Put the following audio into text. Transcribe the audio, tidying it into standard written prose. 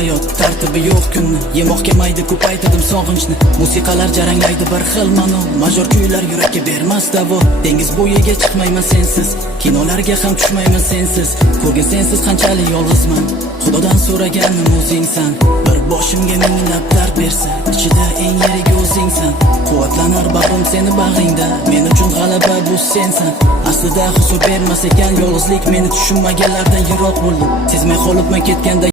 hayot, tartibi yo'q kunni. Yemoq kelmaydi, ko'paytirdim sog'inchni. Musiqalar jaranglaydi bir xil mano, major kuylar yurakka bermas davo. Dengiz bo'yiga chiqmayman sensiz, kinolarga ham tushmayman sensiz. Ko'rgin sensiz qanchalik yolg'izman, Xudodan so'raganim o'zingsan. Bir boshimga minglab dard bersa, ichida eng yirik o'zingsan. Quvvatlanar bag'rim seni bag'ringda, men uchun g'alaba bu sensan. Aslida huzur bermas ekan yolg'izlik, meni tushunmaganlardan yiroq bo'ldim. Sezmay qolibman ketganda